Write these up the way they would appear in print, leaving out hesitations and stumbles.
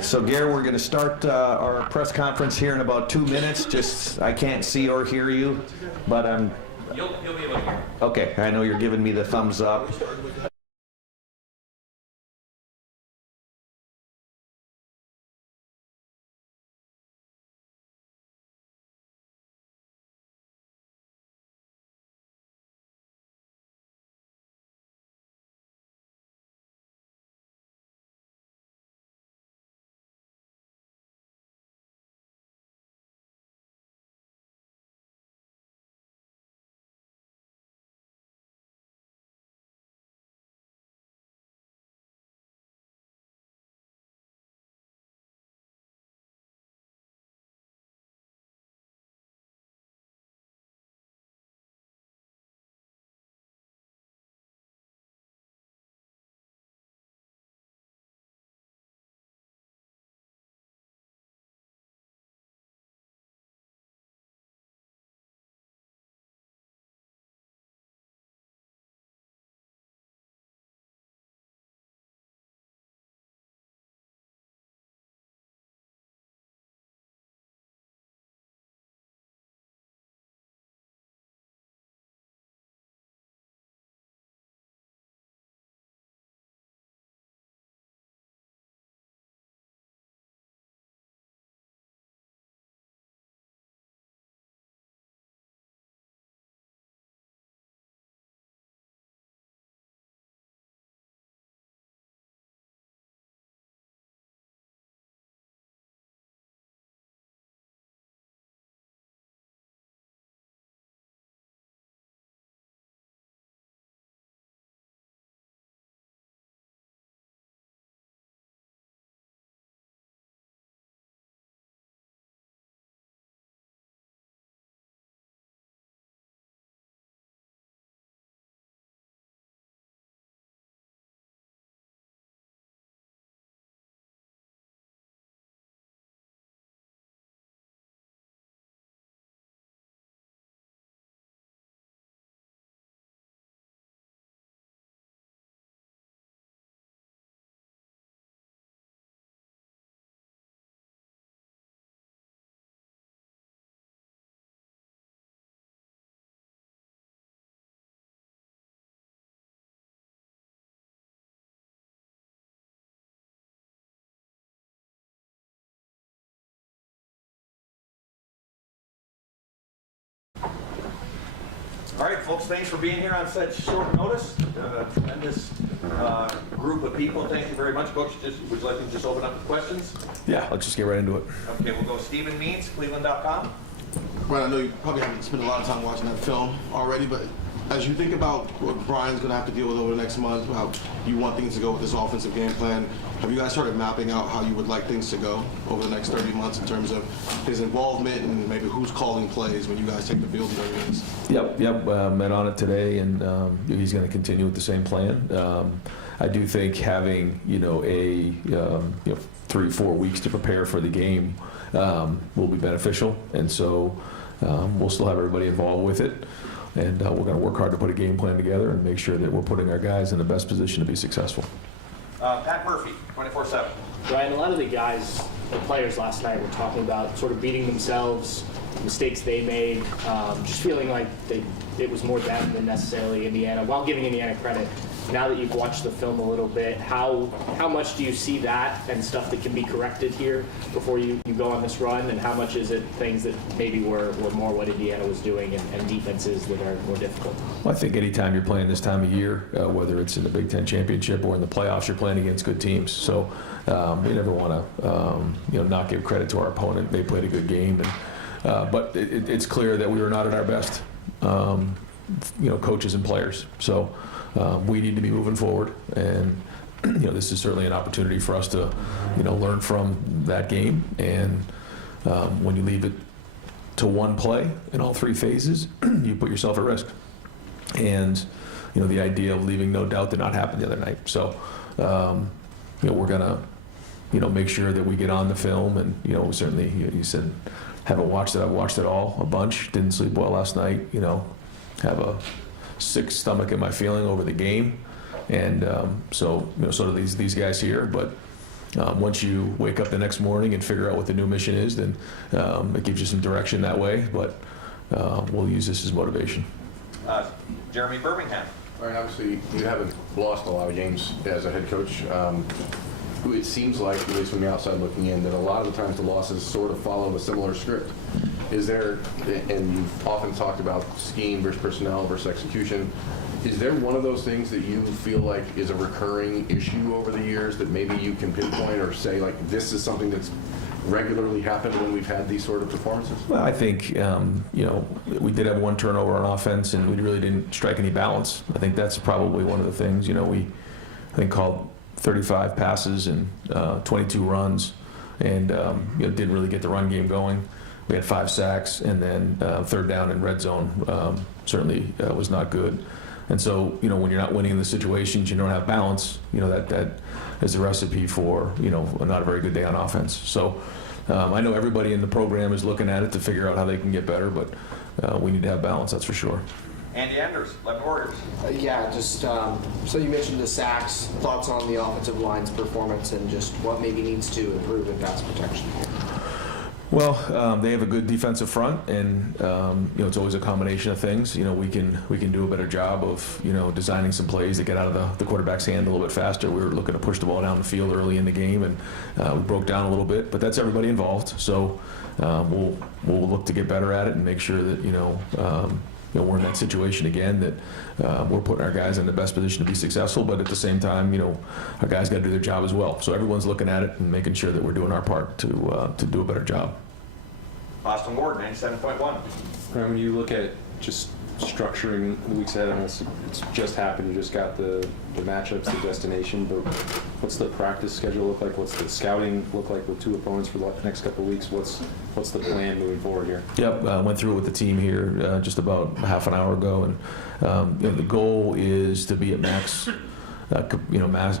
So, Gary, we're going to start our press conference here in about 2 minutes. I can't see or hear you, but You'll be able to hear. okay. I know you're giving me the thumbs up. All right, folks, thanks for being here on such short notice. Tremendous group of people. Thank you very much. Folks, would you like to just open up the questions? Yeah, let's just get right into it. Okay, we'll go Stephen Means, Cleveland.com. Well, I know you probably haven't spent a lot of time watching that film already, but as you think about what Brian's going to have to deal with over the next month, how you want things to go with this offensive game plan, have you guys started mapping out how you would like things to go over the next 30 months in terms of his involvement and maybe who's calling plays when you guys take the field and everything? Yep. Met on it today, and he's going to continue with the same plan. I do think having 3-4 weeks to prepare for the game will be beneficial, and so we'll still have everybody involved with it. And we're going to work hard to put a game plan together and make sure that we're putting our guys in the best position to be successful. Pat Murphy, 24/7. Ryan, a lot of the players last night were talking about sort of beating themselves, mistakes they made, just feeling like it was more them than necessarily Indiana, while giving Indiana credit. Now that you've watched the film a little bit, how much do you see that and stuff that can be corrected here before you go on this run, and how much is it things that maybe were more what Indiana was doing and defenses that are more difficult? Well, I think anytime you're playing this time of year, whether it's in the Big Ten championship or in the playoffs, you're playing against good teams. So we never want to not give credit to our opponent. They played a good game, but it's clear that we were not at our best, coaches and players. So we need to be moving forward, and this is certainly an opportunity for us to learn from that game. And when you leave it to one play in all three phases, you put yourself at risk. And the idea of leaving no doubt did not happen the other night. So we're gonna make sure that we get on the film, and certainly you said haven't watched it. I've watched it all a bunch. Didn't sleep well last night. Have a sick stomach in my feeling over the game. And so, so do these guys here. But once you wake up the next morning and figure out what the new mission is, then it gives you some direction that way. But we'll use this as motivation. Jeremy Birmingham. All right, obviously, you haven't lost a lot of games as a head coach. It seems like, at least from the outside looking in, that a lot of the times the losses sort of follow a similar script. Is there, and you've often talked about scheme versus personnel versus execution, is there one of those things that you feel like is a recurring issue over the years that maybe you can pinpoint or say, like, this is something that's regularly happened when we've had these sort of performances? Well, I think, we did have one turnover on offense, and we really didn't strike any balance. I think that's probably one of the things. We, I think, called 35 passes and 22 runs, and didn't really get the run game going. We had 5 sacks, and then third down in red zone certainly was not good. And so, when you're not winning in the situations, you don't have balance. That is a recipe for not a very good day on offense. So I know everybody in the program is looking at it to figure out how they can get better, but we need to have balance, that's for sure. Andy Anders, Lebanon Warriors. Yeah, just so you mentioned the sacks. Thoughts on the offensive line's performance and just what maybe needs to improve in pass protection? Well, they have a good defensive front, and it's always a combination of things. We can do a better job of designing some plays that get out of the quarterback's hand a little bit faster. We were looking to push the ball down the field early in the game, and we broke down a little bit. But that's everybody involved. So we'll look to get better at it and make sure that we're in that situation again, that we're putting our guys in the best position to be successful, but at the same time, our guys got to do their job as well. So everyone's looking at it and making sure that we're doing our part to do a better job. Boston Ward, 97.1. Brian, when you look at just structuring the weeks ahead, it's just happened, you just got the matchups, the destination, but what's the practice schedule look like? What's the scouting look like with 2 opponents for the next couple of weeks? What's the plan moving forward here? Yep, went through it with the team here just about half an hour ago, and the goal is to be at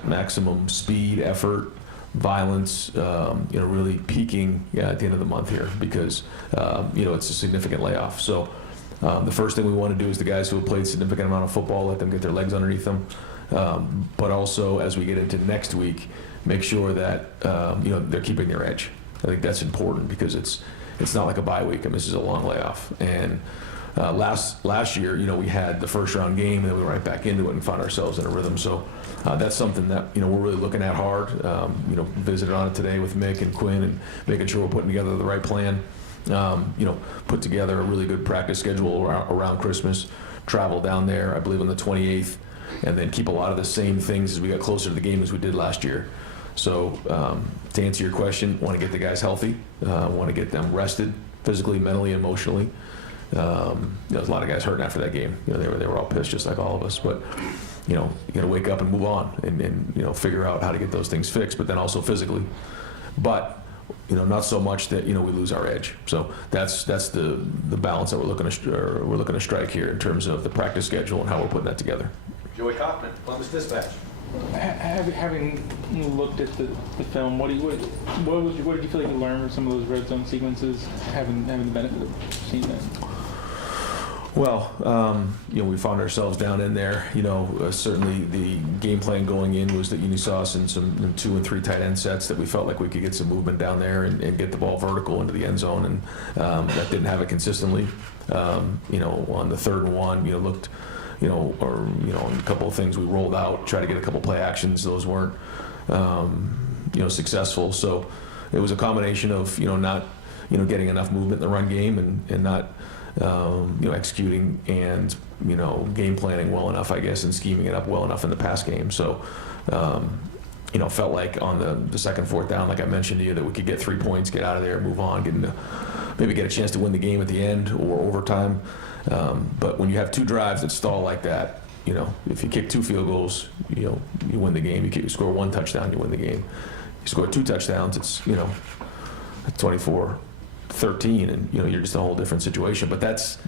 maximum speed, effort, violence, really peaking at the end of the month here, because it's a significant layoff. So the first thing we want to do is the guys who have played a significant amount of football, let them get their legs underneath them. But also, as we get into next week, make sure that they're keeping their edge. I think that's important, because it's not like a bye week. I mean, this is a long layoff. And last year, we had the first round game, and then we went right back into it and found ourselves in a rhythm. So that's something that we're really looking at hard. Visited on it today with Mick and Quinn, and making sure we're putting together the right plan. Put together a really good practice schedule around Christmas. Travel down there, I believe, on the 28th, and then keep a lot of the same things as we got closer to the game as we did last year. So to answer your question, want to get the guys healthy, want to get them rested physically, mentally, emotionally. There's a lot of guys hurting after that game. They were all pissed, just like all of us. But you got to wake up and move on, and figure out how to get those things fixed. But then also physically, but not so much that we lose our edge. So that's the balance that we're looking to strike here in terms of the practice schedule and how we're putting that together. Joey Kaufman, Columbus Dispatch. Having looked at the film, what did you feel like you learned from some of those red zone sequences, having the benefit of seeing that? Well, we found ourselves down in there. Certainly the game plan going in was that you saw us in some 2 and 3 tight end sets that we felt like we could get some movement down there and get the ball vertical into the end zone, and that didn't have it consistently. On the 3rd and 1, looked, a couple of things we rolled out, tried to get a couple play actions. Those weren't, successful. So it was a combination of, not, getting enough movement in the run game and not, executing and, game planning well enough, I guess, and scheming it up well enough in the pass game. So, felt like on the 2nd, 4th down, like I mentioned to you, that we could get 3 points, get out of there, move on, maybe get a chance to win the game at the end or overtime. But when you have 2 drives that stall like that, if you kick 2 field goals, you win the game. You score 1 touchdown, you win the game. You score 2 touchdowns, it's 24-13, and you're just in a whole different situation. But that's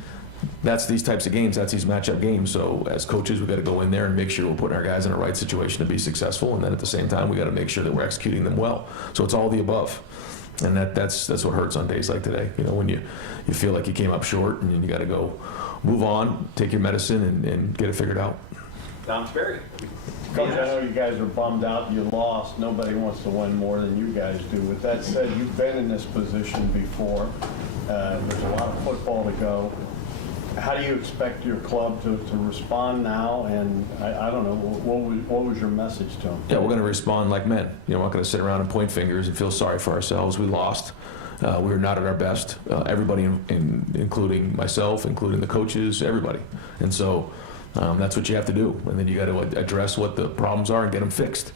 these types of games. That's these matchup games. So as coaches, we got to go in there and make sure we're putting our guys in the right situation to be successful, and then at the same time, we got to make sure that we're executing them well. So it's all the above. And that's what hurts on days like today. When you feel like you came up short, and you got to go move on, take your medicine, and get it figured out. Tom Sperry. Coach, I know you guys are bummed out you lost. Nobody wants to win more than you guys do. With that said, you've been in this position before. There's a lot of football to go. How do you expect your club to respond now? And I don't know, what was your message to them? Yeah, we're going to respond like men. We're not going to sit around and point fingers and feel sorry for ourselves. We lost. We were not at our best. Everybody, including myself, including the coaches, everybody. And so that's what you have to do. And then you got to address what the problems are and get them fixed.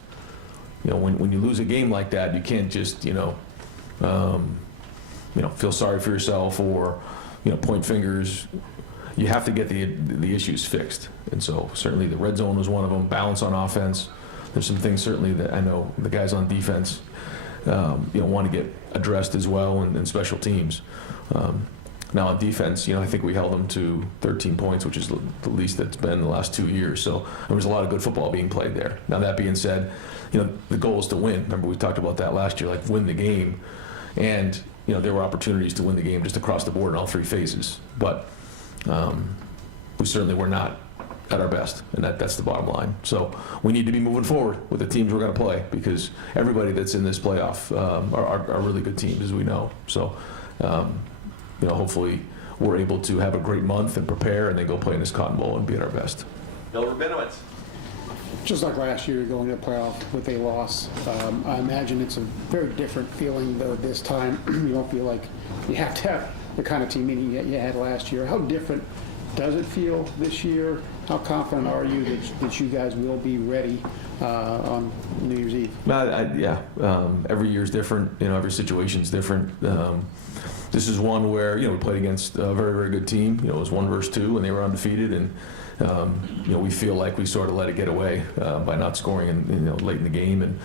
When you lose a game like that, you can't just feel sorry for yourself or point fingers. You have to get the issues fixed. And so certainly the red zone was one of them. Balance on offense. There's some things certainly that I know the guys on defense want to get addressed as well, and special teams. Now on defense, I think we held them to 13 points, which is the least that's been in the last 2 years. So there was a lot of good football being played there. Now that being said, the goal is to win. Remember we talked about that last year, like win the game. And there were opportunities to win the game just across the board in all three phases. But we certainly were not at our best, and that's the bottom line. So we need to be moving forward with the teams we're going to play, because everybody that's in this playoff are really good teams, as we know. So hopefully we're able to have a great month and prepare, and then go play in this Cotton Bowl and be at our best. Bill Rabinowitz. Just like last year, going to the playoff with a loss, I imagine it's a very different feeling, though, this time. You don't feel like you have to have the kind of team meeting you had last year. How different does it feel this year? How confident are you that you guys will be ready on New Year's Eve? Every year's different. Every situation's different. This is one where we played against a very, very good team. It was 1 versus 2, and they were undefeated, and we feel like we sort of let it get away by not scoring late in the game, and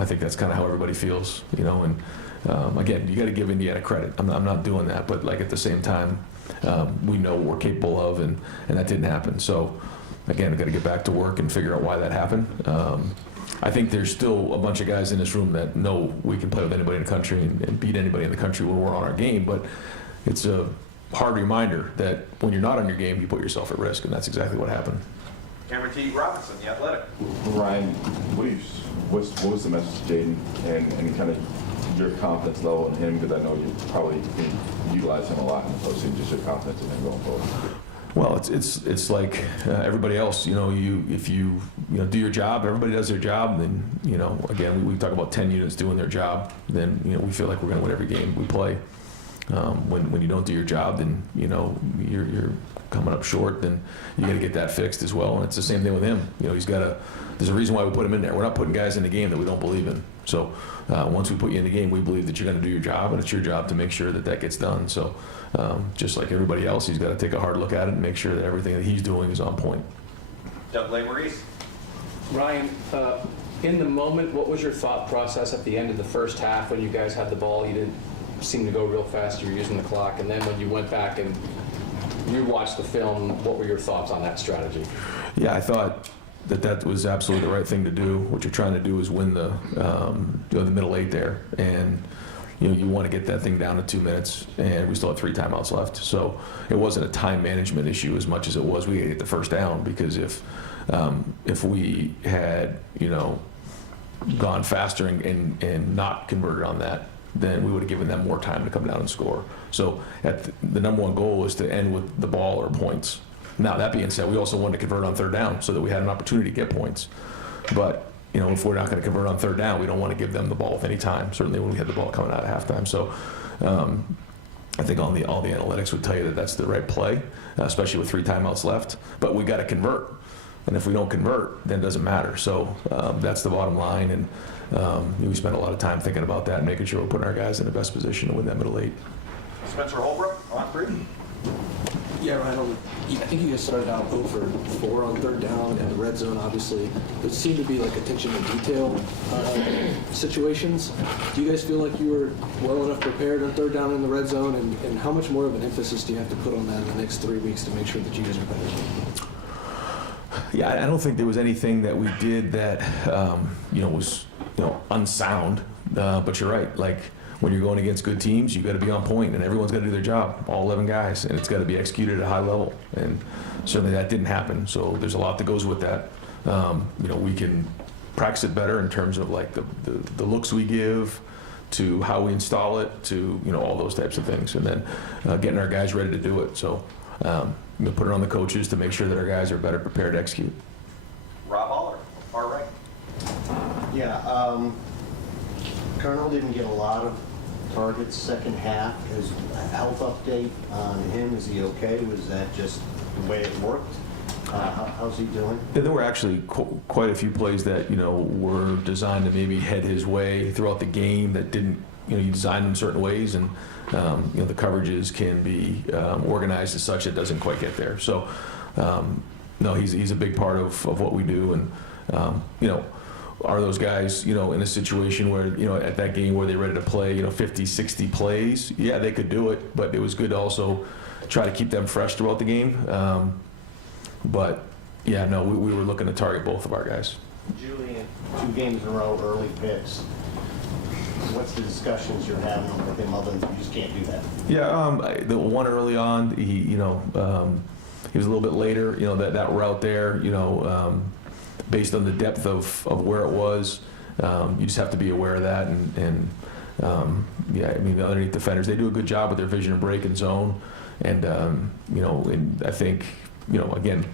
I think that's kind of how everybody feels. And again, you got to give Indiana credit. I'm not doing that, but like at the same time, we know what we're capable of, and that didn't happen. So again, we've got to get back to work and figure out why that happened. I think there's still a bunch of guys in this room that know we can play with anybody in the country and beat anybody in the country when we're on our game, but it's a hard reminder that when you're not on your game, you put yourself at risk, and that's exactly what happened. Cameron T. Robinson, The Athletic. Ryan, what was the message to Jaden and kind of your confidence level in him? Because I know you probably can utilize him a lot in the postseason, just your confidence in him going forward. Well, it's like everybody else. If you do your job, everybody does their job. Then again, we talk about 10 units doing their job. Then we feel like we're going to win every game we play. When you don't do your job, then you're coming up short. Then you got to get that fixed as well. And it's the same thing with him. He's got to. There's a reason why we put him in there. We're not putting guys in the game that we don't believe in. So once we put you in the game, we believe that you're going to do your job, and it's your job to make sure that gets done. So just like everybody else, he's got to take a hard look at it and make sure that everything that he's doing is on point. Doug Maurice. Ryan, in the moment, what was your thought process at the end of the first half when you guys had the ball? You didn't seem to go real fast. You were using the clock. And then when you went back and you watched the film, what were your thoughts on that strategy? Yeah, I thought that was absolutely the right thing to do. What you're trying to do is win the middle 8 there, and you want to get that thing down to 2 minutes, and we still had 3 timeouts left. So it wasn't a time management issue as much as it was we had to get the first down, because if we had gone faster and not converted on that, then we would have given them more time to come down and score. So the number one goal was to end with the ball or points. Now, that being said, we also wanted to convert on 3rd down so that we had an opportunity to get points. But, if we're not going to convert on 3rd down, we don't want to give them the ball with any time, certainly when we had the ball coming out at halftime. So I think all the analytics would tell you that that's the right play, especially with 3 timeouts left. But we got to convert. And if we don't convert, then it doesn't matter. So that's the bottom line. And we spent a lot of time thinking about that and making sure we're putting our guys in the best position to win that middle 8. Spencer Holbrook, on 3. Yeah, Ryan, I think you guys started out 0 for 4 on 3rd down and the red zone, obviously. It seemed to be like attention to detail situations. Do you guys feel like you were well enough prepared on 3rd down in the red zone? And how much more of an emphasis do you have to put on that in the next 3 weeks to make sure that you guys are better? Yeah, I don't think there was anything that we did that was unsound. But you're right. Like, when you're going against good teams, you got to be on point, and everyone's got to do their job, all 11 guys, and it's got to be executed at a high level. And certainly that didn't happen. So there's a lot that goes with that. We can practice it better in terms of like the looks we give, to how we install it, to all those types of things, and then getting our guys ready to do it. So put it on the coaches to make sure that our guys are better prepared to execute. Rob Aller, far right. Yeah, Colonel didn't get a lot of targets second half. Is a health update on him? Is he okay? Was that just the way it worked? How's he doing? There were actually quite a few plays that were designed to maybe head his way throughout the game that didn't. You design them certain ways, and the coverages can be organized as such it doesn't quite get there. So no, he's a big part of what we do, and are those guys in a situation where at that game where they're ready to play 50, 60 plays? Yeah, they could do it, but it was good to also try to keep them fresh throughout the game. But yeah, no, we were looking to target both of our guys. Julian, 2 games in a row, early picks. What's the discussions you're having with him other than you just can't do that? Yeah, the one early on, he was a little bit later. That route there, based on the depth of where it was, you just have to be aware of that. And yeah, I mean, the underneath defenders, they do a good job with their vision and break and zone. And and I think. Again,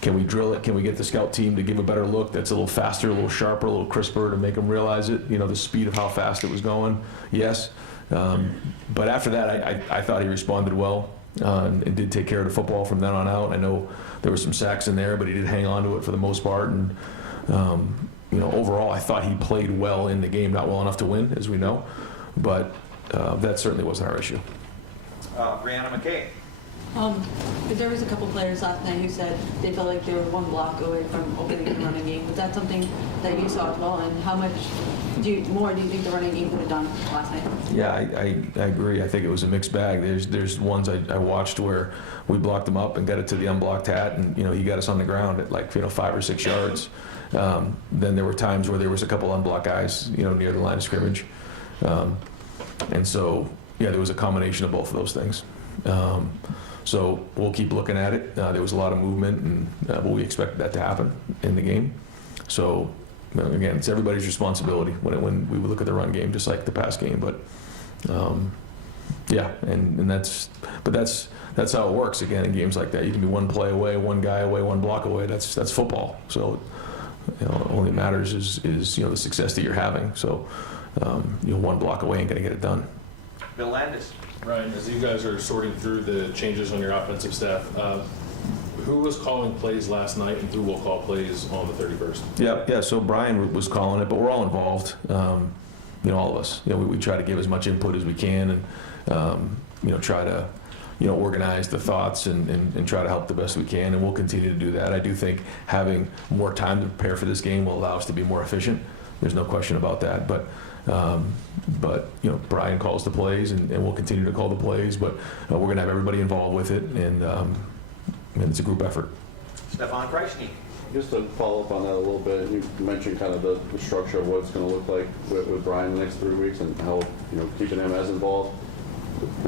can we drill it? Can we get the scout team to give a better look that's a little faster, a little sharper, a little crisper to make them realize it? The speed of how fast it was going? Yes. But after that, I thought he responded well and did take care of the football from then on out. I know there were some sacks in there, but he did hang on to it for the most part. And, overall, I thought he played well in the game, not well enough to win, as we know. But that certainly wasn't our issue. Brianna McKay. There was a couple players last night who said they felt like they were one block away from opening the running game. Was that something that you saw as well? And how much more do you think the running game could have done last night? Yeah, I agree. I think it was a mixed bag. There's ones I watched where we blocked him up and got it to the unblocked hat, and he got us on the ground at like 5 or 6 yards. Then there were times where there was a couple unblocked guys near the line of scrimmage, and so yeah, there was a combination of both of those things. So we'll keep looking at it. There was a lot of movement, and but we expected that to happen in the game. So again, it's everybody's responsibility when we look at the run game, just like the pass game. But yeah, and that's how it works. Again, in games like that, you can be one play away, one guy away, one block away. That's football. So only matters is the success that you're having. So one block away ain't gonna get it done. Bill Landis. Ryan, as you guys are sorting through the changes on your offensive staff, who was calling plays last night and who will call plays on the 31st? Yeah. So Brian was calling it, but we're all involved. All of us. We try to give as much input as we can, and try to organize the thoughts and try to help the best we can, and we'll continue to do that. I do think having more time to prepare for this game will allow us to be more efficient. There's no question about that. But Brian calls the plays, and we'll continue to call the plays. But we're going to have everybody involved with it, and it's a group effort. Stefan Kreisny. Just to follow up on that a little bit, you mentioned kind of the structure of what it's going to look like with Brian the next 3 weeks, and how keeping him as involved.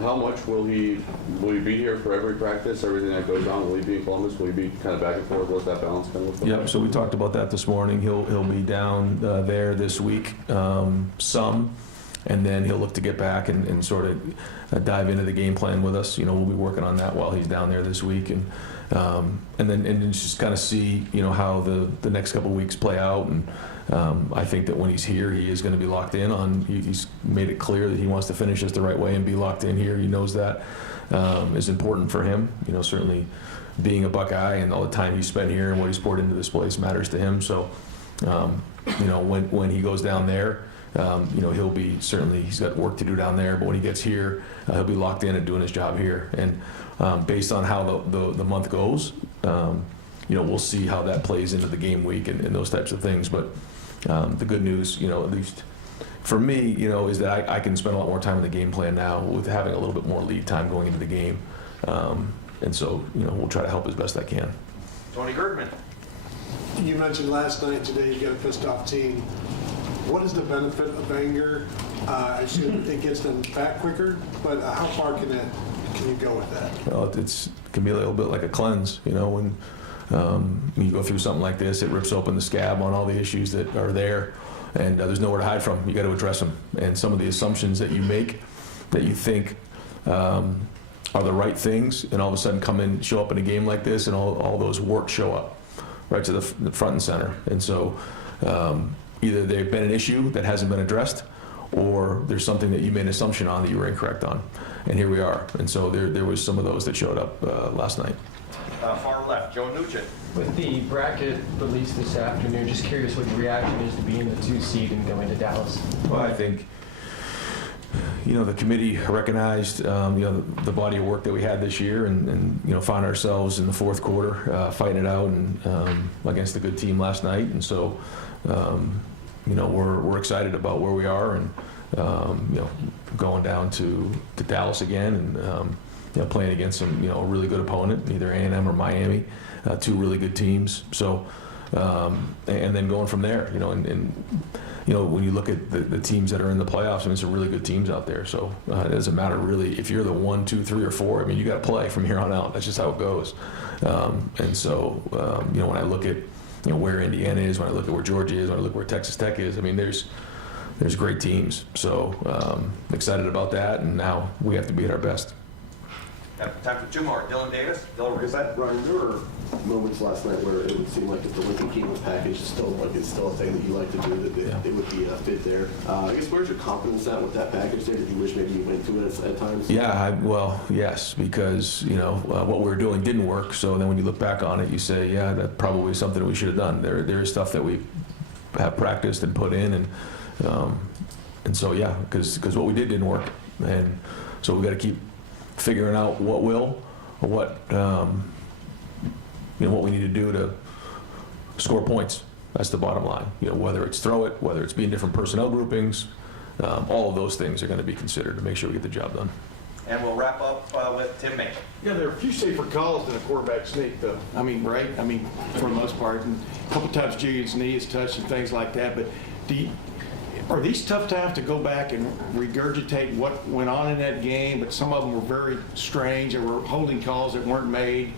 How much will he be here for every practice, everything that goes on? Will he be in Columbus? Will he be kind of back and forth? What's that balance going to look like? Yeah, so we talked about that this morning. He'll be down there this week, some, and then he'll look to get back and sort of dive into the game plan with us. We'll be working on that while he's down there this week, and then just kind of see how the next couple of weeks play out. And I think that when he's here, he is going to be locked in on. He's made it clear that he wants to finish this the right way and be locked in here. He knows that is important for him. certainly being a Buckeye and all the time he's spent here and what he's poured into this place matters to him. So when he goes down there, he'll be he's got work to do down there. But when he gets here, he'll be locked in and doing his job here. And based on how the month goes, we'll see how that plays into the game week and those types of things. But the good news, at least for me, is that I can spend a lot more time in the game plan now with having a little bit more lead time going into the game. And so, we'll try to help as best I can. Tony Gergman. You mentioned last night, today you got a pissed off team. What is the benefit of anger? I assume it gets them back quicker, but how far can you go with that? Well, it can be a little bit like a cleanse, you know, when you go through something like this, it rips open the scab on all the issues that are there, and there's nowhere to hide from. You got to address them. And some of the assumptions that you make that you think are the right things, and all of a sudden show up in a game like this, and all those warts show up right to the front and center. And so either they've been an issue that hasn't been addressed, or there's something that you made an assumption on that you were incorrect on. And here we are. And so there was some of those that showed up last night. Far left, Joe Nugent. With the bracket released this afternoon, just curious what your reaction is to being the 2 seed and going to Dallas. Well, I think, you know, the committee recognized, you know, the body of work that we had this year, and you know, found ourselves in the fourth quarter fighting it out and against a good team last night. And so, you know, we're excited about where we are, and you know, going down to Dallas again, and you know, playing against some, you know, a really good opponent, either A&M or Miami, 2 really good teams. So, and then going from there, you know, and you know, when you look at the teams that are in the playoffs, I mean, some really good teams out there. So it doesn't matter really if you're the 1, 2, 3, or 4. I mean, you got to play from here on out. That's just how it goes. And so, you know, when I look at, you know, where Indiana is, when I look at where Georgia is, when I look where Texas Tech is, I mean, there's great teams. So excited about that, and now we have to be at our best. Time for 2 more. Dylan Davis, Dylan Gazette. Brian, there were moments last night where it would seem like if the Lincoln Kingdom package is still a thing that you like to do, that it would be a fit there. I guess where's your confidence at with that package there? Did you wish maybe you went to it at times? Yeah, well, yes, because, you know, what we were doing didn't work. So then when you look back on it, you say, yeah, that probably is something we should have done. There is stuff that we have practiced and put in, and so yeah, because what we didn't work, and so we got to keep figuring out what will, or what you know, what we need to do to score points. That's the bottom line. You know, whether it's throw it, whether it's be in different personnel groupings, all of those things are going to be considered to make sure we get the job done. And we'll wrap up with Tim May. Yeah, there are a few safer calls than a quarterback sneak, though. I mean, right? I mean, for the most part. And a couple times Julian's knee is touched and things like that. But are these tough to have to go back and regurgitate what went on in that game? But some of them were very strange. There were holding calls that weren't made,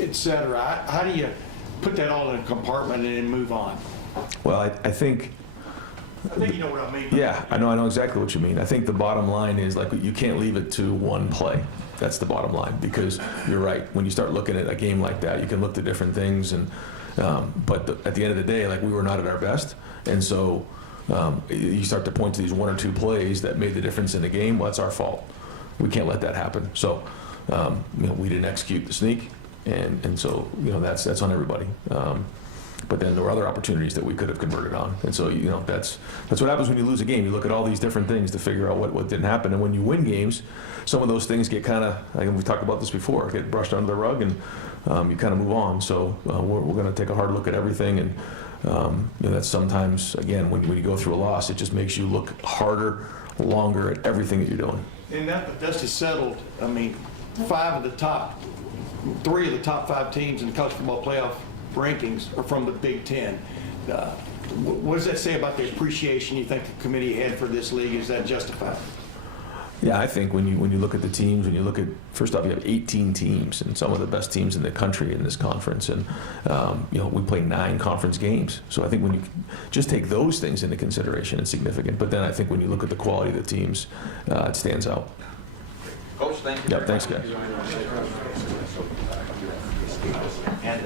et cetera. How do you put that all in a compartment and then move on? Well, I think you know what I mean. Yeah, I know exactly what you mean. I think the bottom line is, like, you can't leave it to one play. That's the bottom line, because you're right. When you start looking at a game like that, you can look at different things, and but at the end of the day, like, we were not at our best, and so you start to point to these 1 or 2 plays that made the difference in the game. Well, that's our fault. We can't let that happen. So you know, we didn't execute the sneak, and so, you know, that's on everybody. But then there were other opportunities that we could have converted on. And so, you know, that's what happens when you lose a game. You look at all these different things to figure out what didn't happen. And when you win games, some of those things get kind of, like we've talked about this before, get brushed under the rug, and you kind of move on. So we're going to take a hard look at everything. And, you know, that's sometimes, again, when you go through a loss, it just makes you look harder, longer at everything that you're doing. And that the dust is settled. I mean, 3 of the top 5 teams in the college football playoff rankings are from the Big Ten. What does that say about the appreciation you think the committee had for this league? Is that justified? Yeah, I think when you look at the teams, when you look at, first off, you have 18 teams, and some of the best teams in the country in this conference, and you know, we play 9 conference games. So I think when you just take those things into consideration, it's significant. But then I think when you look at the quality of the teams, it stands out. Coach, thank you. Yeah, thanks, guys. And